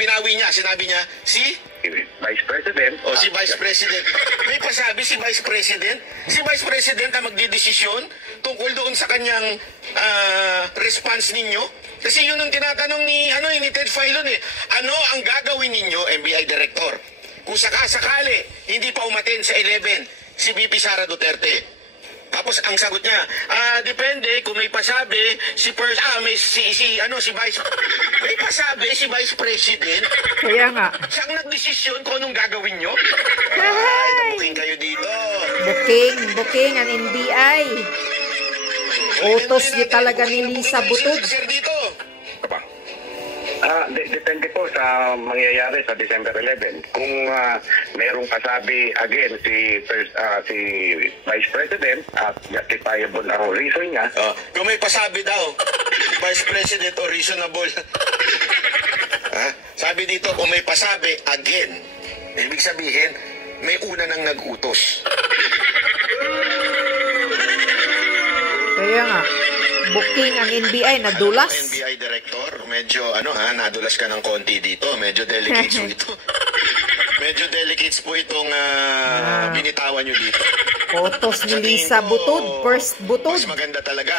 binawi niya? Sinabi niya, si Vice President. O, si Vice President. May pasabi si Vice President? Si Vice President ang magdidesisyon tungkol doon sa kanyang response ninyo? Kasi yun ang tinatanong ni Ted Filon eh. Ano ang gagawin ninyo, NBI Director? Kung sakasakali, hindi pa umaten sa 11, si VP Sara Duterte. Tapos ang sagot niya, depende kung may pasabi si Vice may pasabi si Vice President. Kaya nga. Siyang nagdesisyon kung anong gagawin nyo. Ay, nabuking kayo dito. Booking ang NBI. Utos niyo talaga ni Lisa Butod. Sir dito. Depende po sa mangyayari sa December 11. Kung mayroong pasabi again si Vice President at justifiable ang reason niya. Kung may pasabi daw, Vice President o reasonable. Sabi dito, kung may pasabi again, ibig sabihin, may una nang nag-utos. Kaya nga. Booking ang NBI, nadulas. NBI Director, medyo nadulas ka ng konti dito. Medyo delicates po ito. Medyo delicates po itong binitawan nyo dito. Utos ni Lisa Butod, first Butod. Mas maganda talaga,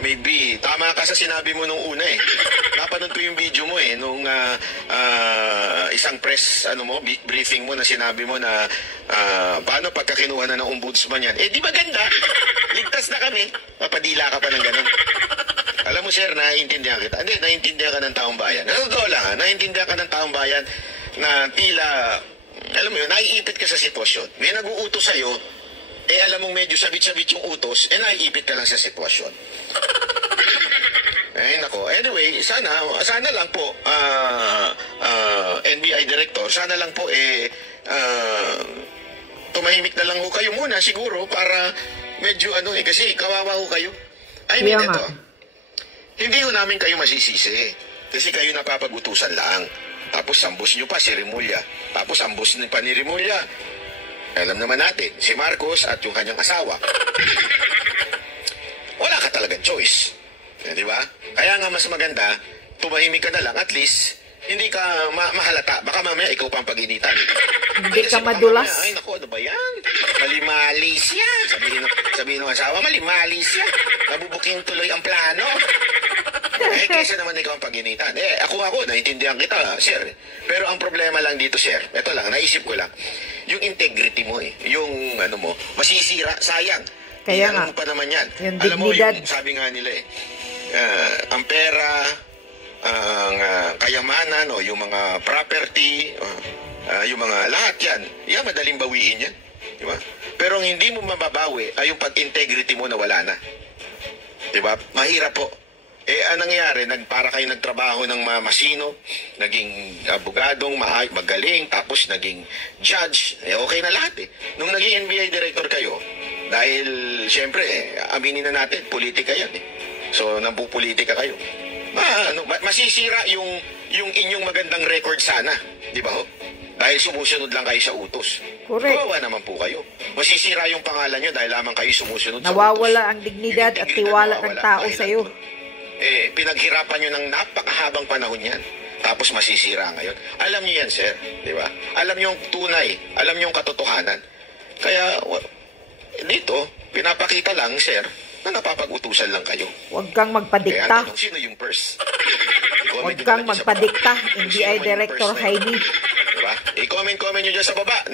maybe. Tama ka sa sinabi mo nung una eh. Napanood ko yung video mo eh, nung isang press briefing mo na sinabi mo na paano pagka kinuha na ng ombudsman yan. Eh di maganda, ligtas na kami, mapadila ka pa ng ganun. Alam mo sir, naiintindihan kita. Hindi, naiintindihan ka ng taong bayan. Totoo lang naiintindihan ka ng taong bayan na tila, alam mo yun, naiipit ka sa sitwasyon. May nag-uutos sa'yo, alam mong medyo sabit-sabit yung utos, naiipit ka lang sa sitwasyon. Nako. Anyway, sana lang po, NBI Director, sana lang po, tumahimik na lang ho kayo muna siguro para medyo kasi kawawa ho kayo. I mean, ito, hindi ho namin kayo masisisi kasi kayo napapag-utusan lang. Tapos ambos nyo pa si Remulla. Tapos ambos nyo pa ni Remulla. Alam naman natin, si Marcos at yung kanyang asawa. Wala ka talagang choice. Di ba? Kaya nga mas maganda, tumahimik ka na lang. At least, hindi ka mahalata. Baka mamaya ikaw pang pag-initan. Hindi ka madulas. Ay, naku, ano ba yan? Malimalis yan. Sabihin ng asawa, malimalis yan. Nabubuking tuloy ang plano. Kaysa naman ikaw ang pag-initan. Ako, naiintindihan kita, sir. Pero ang problema lang dito, sir, ito lang, naisip ko lang, yung integrity mo yung masisira, sayang. Kaya nga. Mo pa naman yan. Yung alam mo, dignidad. sabi nga nila ang pera, ang kayamanan, o yung mga property, yung mga lahat yan, madaling bawiin yan. Diba? Pero ang hindi mo mababawi ay yung pag-integrity mo na wala na. Diba? Mahirap po. Anong nangyari? Para kayo nagtrabaho ng masino, naging abogadong, magaling, tapos naging judge, okay na lahat eh. Nung naging NBI Director kayo, dahil siyempre, aminin na natin, politika yan eh. So, nampupolitika kayo. Masisira yung inyong magandang record sana, di ba ho? Dahil sumusunod lang kayo sa utos. Correct. Kawawa naman po kayo. Masisira yung pangalan nyo dahil lamang kayo sumusunod sa utos. Nawawala ang dignidad at tiwala ng tao sa iyo. Pinaghirapan nyo ng napakahabang panahon yan. Tapos masisira ngayon. Alam nyo yan, sir. Di ba? Alam nyo yung tunay. Alam nyo yung katotohanan. Kaya, dito, pinapakita lang, sir, na napapag-utusan lang kayo. Huwag kang magpadikta. Kaya, sino yung first? Huwag kang magpadikta, NBI Director Jaime. Diba? I-comment nyo dyan sa baba.